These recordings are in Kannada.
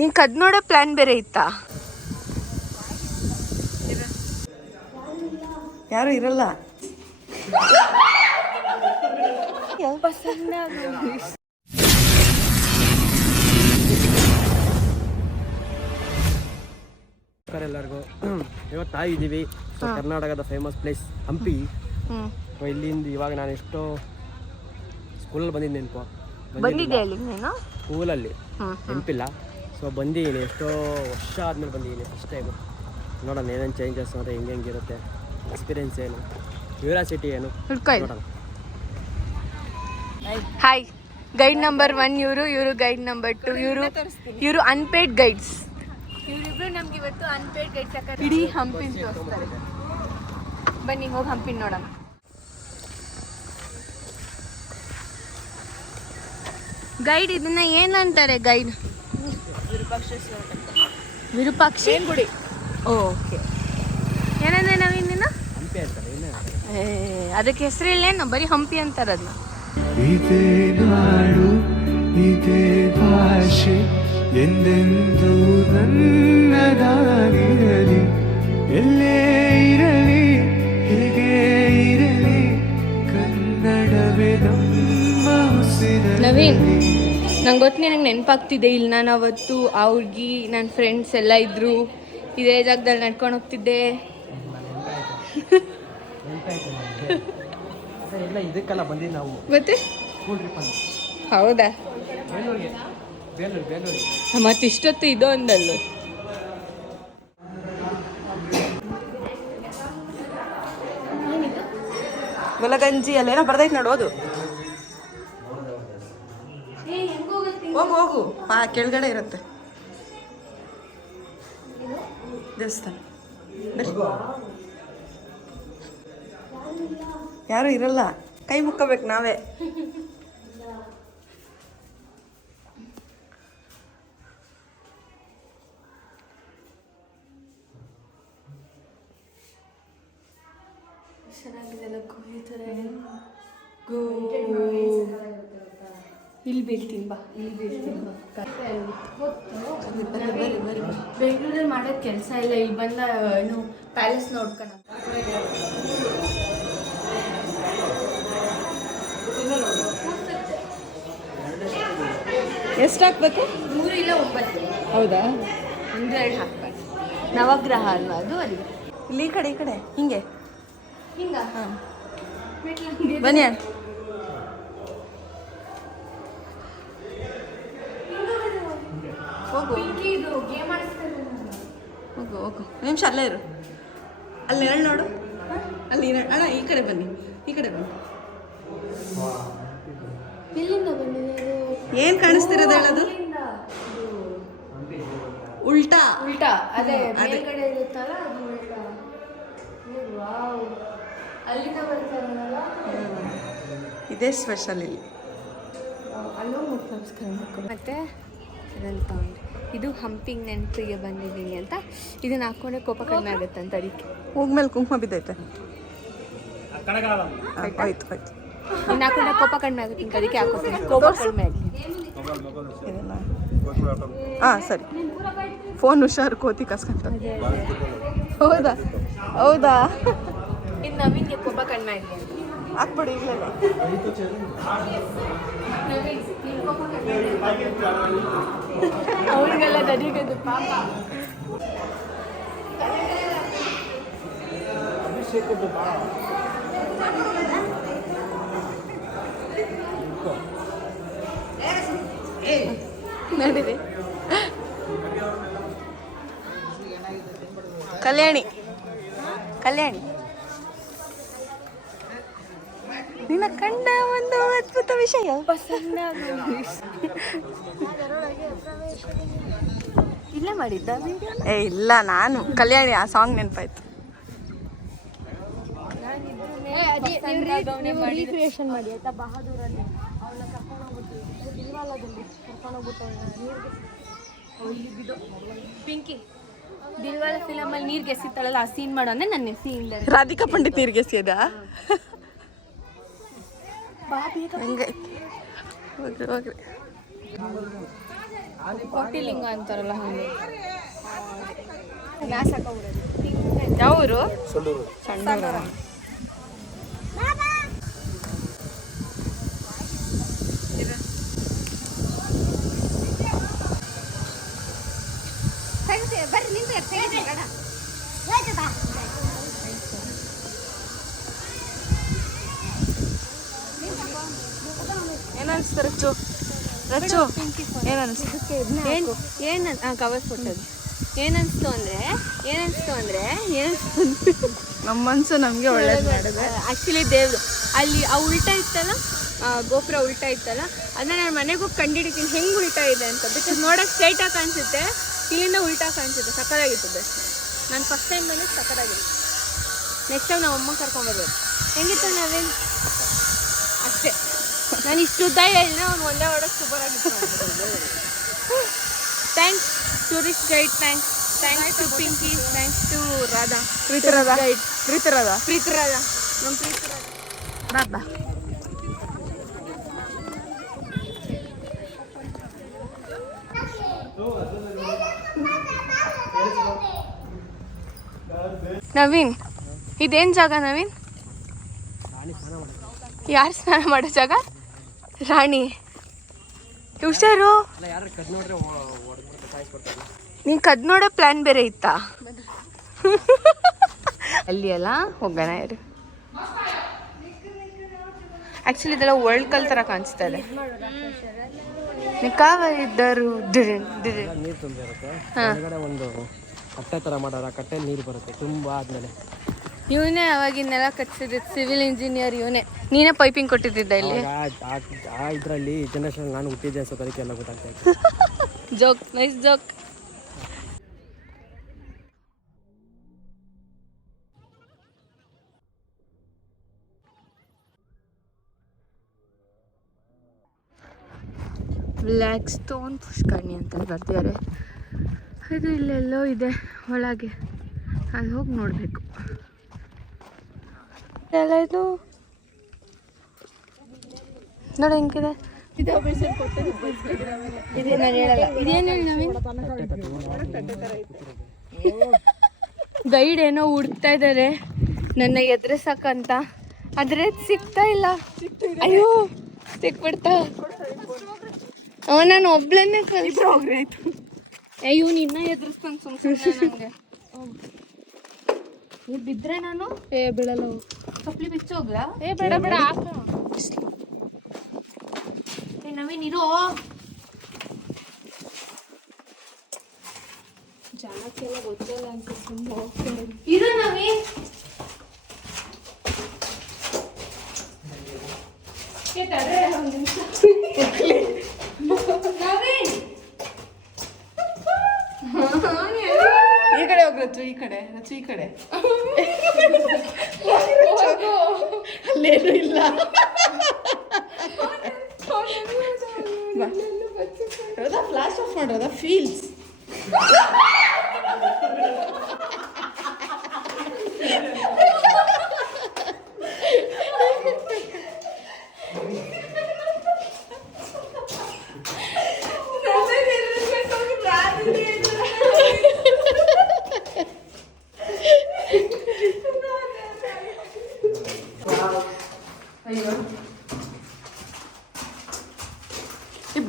ನೀನ್ ಕದ್ ನೋಡೋ ಪ್ಲಾನ್ ಬೇರೆ ಇತ್ತಾ? ಯಾರು ಇರಲ್ಲ. ಎಲ್ಲರಿಗೂ ಇವತ್ತು ಆಗಿದ್ದೀವಿ. ಸೊ ಕರ್ನಾಟಕದ ಫೇಮಸ್ ಪ್ಲೇಸ್ ಹಂಪಿ. ಇಲ್ಲಿಂದ ಇವಾಗ ನಾನು ಎಷ್ಟೋ ಸ್ಕೂಲಲ್ಲಿ ಬಂದಿದ್ದು ನೆನಪು ಸ್ಕೂಲಲ್ಲಿ ನೆನಪಿಲ್ಲ. ಸೊ ಬಂದಿದ್ದೀನಿ, ಎಷ್ಟೋ ವರ್ಷ ಆದ್ಮೇಲೆ ಬಂದಿದ್ದೀನಿ ಫಸ್ಟ್ ಟೈಮು. ನೋಡೋಣ ಏನೇನು ಚೇಂಜಸ್ ಅಂದರೆ ಹೆಂಗಿರುತ್ತೆ, ಎಕ್ಸ್ಪೀರಿಯನ್ಸ್ ಏನು, ಕ್ಯೂರಿಯಾಸಿಟಿ ಏನು ನೋಡೋಣ. ಹಾಯ್, ಗೈಡ್ ನಂಬರ್ 1 ಇವರು ಗೈಡ್ ನಂಬರ್ 2 ಇವರು ಅನ್ಪೇಯ್ಡ್ ಗೈಡ್ಸ್. ಇವರಿಬ್ರು ನಮ್ಗೆ ಇವತ್ತು ಅನ್ಪೇಯ್ಡ್ ಗೈಡ್ಸ್ ಯಾಕಂದ್ರೆ ಇಡೀ ಹಂಪಿನ ತೋರಿಸ್ತಾರೆ. ಬನ್ನಿ ಹೋಗಿ ಹಂಪಿನ ನೋಡೋಣ. ಗೈಡ್ ಇದನ್ನ ಏನಂತಾರೆ ಗೈಡ್? ವಿರೂಪಾಕ್ಷ ಗುಡಿ. ಓಕೆ, ಏನಂದ್ರೆ ನಾವಿನ್ನ ಹಂಪಿ ಅಂತಾರೆ, ಅದಕ್ಕೆ ಹೆಸರಿಲ್ಲೇನು, ಬರೀ ಹಂಪಿ ಅಂತಾರೆ ಅದನ್ನ. ಇದೇ ನಾಡು ಇದೇ ಭಾಷೆ ಎಂದೆಂದು ನನ್ನದಾಗಿರಲಿ, ಎಲ್ಲೇ ಇರಲಿ ಹೇಗೆ ಇರಲಿ ಕನ್ನಡವೇ ನಮ್ಮ ಉಸಿರಲ್ಲಿ. ನವೀನ್, ನಂಗೆ ಗೊತ್ತು ನಂಗೆ ನೆನಪಾಗ್ತಿದೆ. ಇಲ್ಲಿ ನಾನು ಅವತ್ತು ಆ ಹುಡುಗಿ ನನ್ನ ಫ್ರೆಂಡ್ಸ್ ಎಲ್ಲ ಇದ್ರು, ಇದೇ ಜಾಗದಲ್ಲಿ ನಡ್ಕೊಂಡು ಹೋಗ್ತಿದ್ದೆ. ಎಲ್ಲ ಇದಕ್ಕೆಲ್ಲ ಬಂದಿದ್ದು ನಾವು ಮತ್ತೆ. ಹೌದಾ? ಮತ್ತೆ ಇಷ್ಟೊತ್ತು ಇದು ಒಂದಲ್ಲ. ಗೊಲಗಂಜಿ ಅಲ್ಲೇನೋ ಬರ್ದೈತೆ ನೋಡೋದು. ಹೋಗು ಕೆಳಗಡೆ ಇರುತ್ತೆ ದೇವಸ್ಥಾನ. ಯಾರು ಇರಲ್ಲ, ಕೈ ಮುಕ್ಕಬೇಕು ನಾವೇ. ಇಲ್ಲಿ ಬೀಳ್ತೀನಿ ಬಾ, ಬೆಂಗಳೂರಲ್ಲಿ ಮಾಡೋದು ಕೆಲಸ ಇಲ್ಲ, ಇಲ್ಲಿ ಬಂದ ಏನು ಪ್ಯಾಲೇಸ್ ನೋಡ್ಕೊಂಡು. ಎಷ್ಟು ಹಾಕ್ಬೇಕು? 3 ಇಲ್ಲ 9. ಹೌದಾ? 2 ಹಾಕ್ಬೇಕು. ನವಗ್ರಹ ಅಲ್ವಾ ಅದು? ಅಲ್ಲಿ ಇಲ್ಲಿ ಈ ಕಡೆ ಹಿಂಗೆ ಹಿಂಗ. ಹಾಂ ಬನ್ನಿ. ಹೋಗು ನಿಮಿಷ ಅಲ್ಲೇ ಇರು. ಅಲ್ಲಿ ಹೇಳಿ ನೋಡು, ಅಲ್ಲಿ ಅಣ್ಣ ಈ ಕಡೆ ಬನ್ನಿ. ಏನು ಕಾಣಿಸ್ತಿರೋದು ಹೇಳೋದು? ಉಲ್ಟಾ ಅದೇ ಮೇಲ್ಗಡೆ ಇರುತ್ತಲ್ಲ ಅದು ಉಲ್ಟಾ. ವಾವ್, ಅಲ್ಲಿಂದ ಬರ್ತಾರಲ್ಲ, ಇದೇ ಸ್ಪೆಷಲ್ ಇಲ್ಲಿ. ಅಲ್ಲೂ ನಮಸ್ಕಾರ ಮಾಡ್ಕೊಂಡು ಮತ್ತೆ ಇದನ್ನು ತಗೊಂಡೆ. ಇದು ಹಂಪಿಗೆ ನೆನಪಿಗೆ ಬಂದಿದ್ದೀನಿ ಅಂತ. ಇದನ್ನ ಹಾಕೊಂಡ್ರೆ ಕೋಪ ಕಡಿಮೆ ಆಗುತ್ತೆ ಅಂತ ಅದಕ್ಕೆ. ಹೋಗ್ಮೇಲೆ ಕುಂಕುಮ ಬಿದ್ದೈತೆ. ಆಯ್ತು ಇನ್ನು ಹಾಕೊಂಡ್ರೆ ಕೋಪ ಕಡಿಮೆ ಆಗುತ್ತೆ ಅಂತ ಅದಕ್ಕೆ ಹಾಕೋತೀನಿ. ಕೋಪ ಕಡಿಮೆ ಆಗಲಿ. ಹಾಂ ಸರಿ. ಫೋನ್ ಹುಷಾರು, ಕೋತಿ ಕಸ್ಕೊಂತ. ಹೌದಾ? ಇನ್ನು ನವೀನ್ಗೆ ಕೋಪ ಕಡಿಮೆ ಆಗಲಿ ಹಾಕ್ಬಿಡಿ ಈಗಲೇ. ಅವ್ರಿಗೆಲ್ಲ ದನಿಗದು ಪಾಪ. ನಡೀರಿ. ಕಲ್ಯಾಣಿ ನಿನ್ನ ಕಂಡ ಒಂದು ಅದ್ಭುತ ವಿಷಯ. ಇಲ್ಲ ಮಾಡಿದ್ದ ಇಲ್ಲ, ನಾನು ಕಲ್ಯಾಣಿ ಆ ಸಾಂಗ್ ನೆನಪಾಯ್ತು. ಕ್ರಿಯೇಷನ್ ಮಾಡಿ ಆಯ್ತಾ. ಬಹಾದೂರಲ್ಲಿ ಅವನ್ನ ಕರ್ಕೊಂಡೋಗ್ಬಿಟ್ಟು ಪಿಂಕಿ ದಿಲ್ವಾಲ ಫಿಲಮಲ್ಲಿ ನೀರ್ಗೆ ಎಸಿತಾಳಲ್ಲ, ಆ ಸೀನ್ ಮಾಡೋ ಅಂದ್ರೆ ನನ್ನ ಸೀನ್. ರಾಧಿಕಾ ಪಂಡಿತ್ ನೀರ್ಗೆ ಎಸಿಯದ? ಹೋಗ್ರಿ ಕೋಟಿಲಿಂಗ ಅಂತಾರಲ್ಲ ಹಂಗೆ ಯಾವ ಊರು? ಸಂಡೂರು. ಏನನ್ಸ್ತು ರಚ್ಚು? ರಚ್ಚು ಏನನ್ಸ್ತು? ಕವರ್ ಕೊಟ್ಟದ್ದು ಏನನ್ಸ್ತು ಅಂದ್ರೆ ನಮ್ಮ ಮನ್ಸು ನಮಗೆ ಒಳ್ಳೇದು ಮಾಡಿದೆ. ಆ್ಯಕ್ಚುಲಿ ದೇವ್ರು ಅಲ್ಲಿ ಆ ಉಲ್ಟಾ ಇತ್ತಲ್ಲ, ಗೋಪುರ ಉಲ್ಟಾ ಇತ್ತಲ್ಲ, ಅದನ್ನ ನಾನು ಮನೆಗೆ ಹೋಗಿ ಕಂಡಿಡಿತೀನಿ ಹೆಂಗೆ ಉಲ್ಟಾ ಇದೆ ಅಂತ. ಬಿಕಾಸ್ ನೋಡೋಕೆ ಸ್ಟ್ರೈಟಾಗಿ ಕಾಣಿಸುತ್ತೆ, ಇಲ್ಲಿಂದ ಉಲ್ಟಾ ಕಾಣಿಸುತ್ತೆ. ಸಕ್ಕತ್ತಾಗಿರ್ತದೆ. ನಾನು ಫಸ್ಟ್ ಟೈಮ್ ಬಂದು ಸಕ್ಕತ್ತಾಗಿತ್ತು. ನೆಕ್ಸ್ಟ್ ಟೈಮ್ ನಾವು ಅಮ್ಮ ಕರ್ಕೊಂಡ್ಬರ್ಬೇಕು. ಹೆಂಗಿತ್ತು ನಾವೇನು ಅಷ್ಟೇ. ನಾನು ಇಷ್ಟು ಉದ್ದ ಹೇಳಿನ ಅವ್ನು ಒಂದೇ ಹೊಡೋಕೆ ಸೂಪರ್ ಆಗಿತ್ತು. Thanks tourist guide, thanks to Pinky, thanks to Radha, Preetiradha guide Preetiradha Preetiradha ನಮ್ಮ ಪ್ರೀತಿರಾಧ. ಬಾಬಾ ನವೀನ್, ಇದೇನು ಜಾಗ ನವೀನ್? ಯಾರು ಸ್ನಾನ ಮಾಡೋ ಜಾಗ? ರಾಣಿ. ಹುಷಾರು, ನೀನು ಕದ್ ನೋಡೋ ಪ್ಲ್ಯಾನ್ ಬೇರೆ ಇತ್ತಾ? ಅಲ್ಲಿ ಅಲ್ಲ, ಹೋಗೋಣ ಇರು. ಆ್ಯಕ್ಚುಲಿ ಇದೆಲ್ಲ ವರ್ಲ್ಡ್ ಕಲ್ ಥರ ಕಾಣಿಸ್ತಾ ಇದೆ. ಕಾವ ಇದ್ದರು ನೀರು ತುಂಬಿರುತ್ತೆ. ಹೊರಗಡೆ ಒಂದು ಕಟ್ಟೆ ಥರ ಮಾಡೋರ, ಕಟ್ಟೆಯಲ್ಲಿ ನೀರು ಬರುತ್ತೆ ತುಂಬ ಆದಮೇಲೆ. ಇವನೇ ಅವಾಗಿನ್ನೆಲ್ಲ ಕಟ್ಸಿದ್ದು, ಸಿವಿಲ್ ಇಂಜಿನಿಯರ್ ಇವನೇ. ನೀನೇ ಪೈಪಿಂಗ್ ಕೊಟ್ಟಿದ್ದ ಇಲ್ಲಿ. ಆ ಇದರಲ್ಲಿ ಜನರೇಷನ್ ನಾನು ಹುಟ್ಟಿದ್ದೆ, ಸೊ ಅದಕ್ಕೆ ಎಲ್ಲ ಗೊತ್ತಾಗ್ತಾ ಇತ್ತು. Joke, nice joke. Black stone ಪುಷ್ಕರಣಿ ಅಂತ ಬರ್ತಿದ್ದಾರೆ. ಅದು ಇಲ್ಲೆಲ್ಲೋ ಇದೆ ಒಳಗೆ, ಅಲ್ಲಿ ಹೋಗಿ ನೋಡಬೇಕು. ಎಲ್ಲ ಇದು ನೋಡಿ ಹೆಂಗಿದೆ. ಇದೇನು ಹೇಳಲ್ಲ. ಇದೇನು ಹೇಳಿ ನವೀನ್? ಗೈಡ್ ಏನೋ ಹುಡುಕ್ತಾ ಇದ್ದಾರೆ ನನ್ನ ಎದುರಿಸಕ್ಕಂತ, ಆದರೆ ಸಿಗ್ತಾ ಇಲ್ಲ. ಅಯ್ಯೋ ಸಿಕ್ಬಿಡ್ತಾ. ನಾನು ಒಬ್ಳನ್ನೇ ಹೋಗ್ರಿ ಆಯ್ತು. ಅಯ್ಯೋ ನಿನ್ನ ಎದುರಿಸ್ತಾನೆ ಸುಮ್ಮನೆ ನನಗೆ. ನೀವು ಬಿದ್ದರೆ ನಾನು ಬೀಳಲ್ಲ. ಚಪ್ಪಲಿ ಬಿಚ್ಚಿ ಹೋಗ್ಲಾ? ಬೇಡ ಬೇಡ, ನವೀನ್ ಇರೋ. ಜನಕ್ಕೆಲ್ಲ ಗೊತ್ತಿಲ್ಲ ಅಂತ ಸುಮ್ಮನೆ ಹೋಗ್ತಾರೆ. ಇರೋ ನವೀನ್. ಈ ಕಡೆ ಹೋಗಿ ರಚ್ಚು, ಈ ಕಡೆ ರಚ್ಚು, ಈ ಕಡೆ. ಅಲ್ಲೇನು ಇಲ್ಲ. ಫ್ಲಾಶ್ ಆಫ್ ಮಾಡೋದ ಫೀಲ್ಸ್.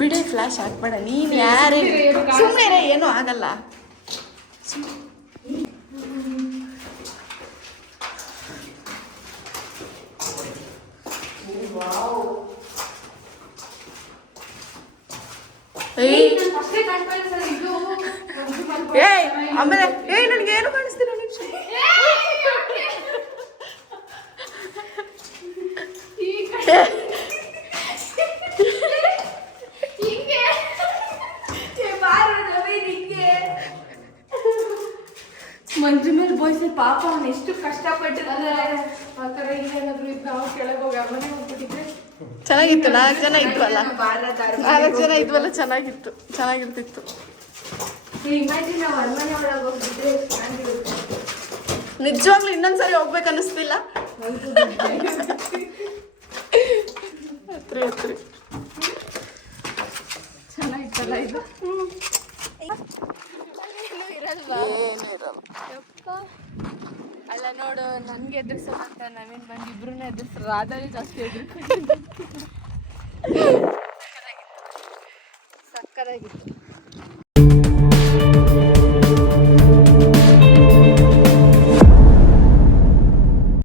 ಬಿಡಿ, ಫ್ಲಾಶ್ ಹಾಕ್ಬೇಡ. ನೀನು ಯಾರೇ ಸುಮ್ಮನೆ ಏನೂ ಆಗಲ್ಲ. ಏಯ್ ಆಮೇಲೆ ನನಗೆ ಏನು ಕಾಣಿಸ್ತಿಲ್ಲ. ಮಂಜು ಮೇಲೆ ಬೋಯ್ಸಿ ಪಾಪ ಅವನು ಎಷ್ಟು ಕಷ್ಟಪಟ್ಟಿರ್ತಾರೆ. ಆ ಥರ ಏನಾದ್ರು ಇದ್ದು ನಾವು ಕೆಳಗೆ ಹೋಗಿ ಅವನೇ ಹೋಗ್ಬಿಟ್ಟಿದ್ರೆ ಚೆನ್ನಾಗಿತ್ತು. 4 ಜನ ಇದ್ವಲ್ಲ, 4 ಜನ ಇದ್ವಲ್ಲ, ಚೆನ್ನಾಗಿರ್ತಿತ್ತು. ಇಮ್ಯಾಜಿನ್ ನಾವು ಅರಮನೆ ಒಳಗೆ ಹೋಗ್ಬಿಟ್ರೆ ಚೆನ್ನಾಗಿರುತ್ತೆ. ನಿಜವಾಗ್ಲೂ ಇನ್ನೊಂದ್ಸರಿ ಹೋಗ್ಬೇಕು ಅನ್ನಿಸ್ತಿಲ್ಲ. ಹತ್ರ ಚೆನ್ನಾಗಿತ್ತಲ್ಲ ಇದು. ಇರಲ್ವಾ? ಯಪ್ಪ. ಅಲ್ಲ ನೋಡು, ನನ್ಗೆ ಎದುರಿಸೋದಂತ ನವೀನ್ ಬಂದು ಇಬ್ರನ್ನ ಎದುರಿಸ್ ರಾಧಾನೇ ಜಾಸ್ತಿ ಎದುರ್ಕೊಂಡು ಸಕ್ಕತ್ತಾಗಿತ್ತು.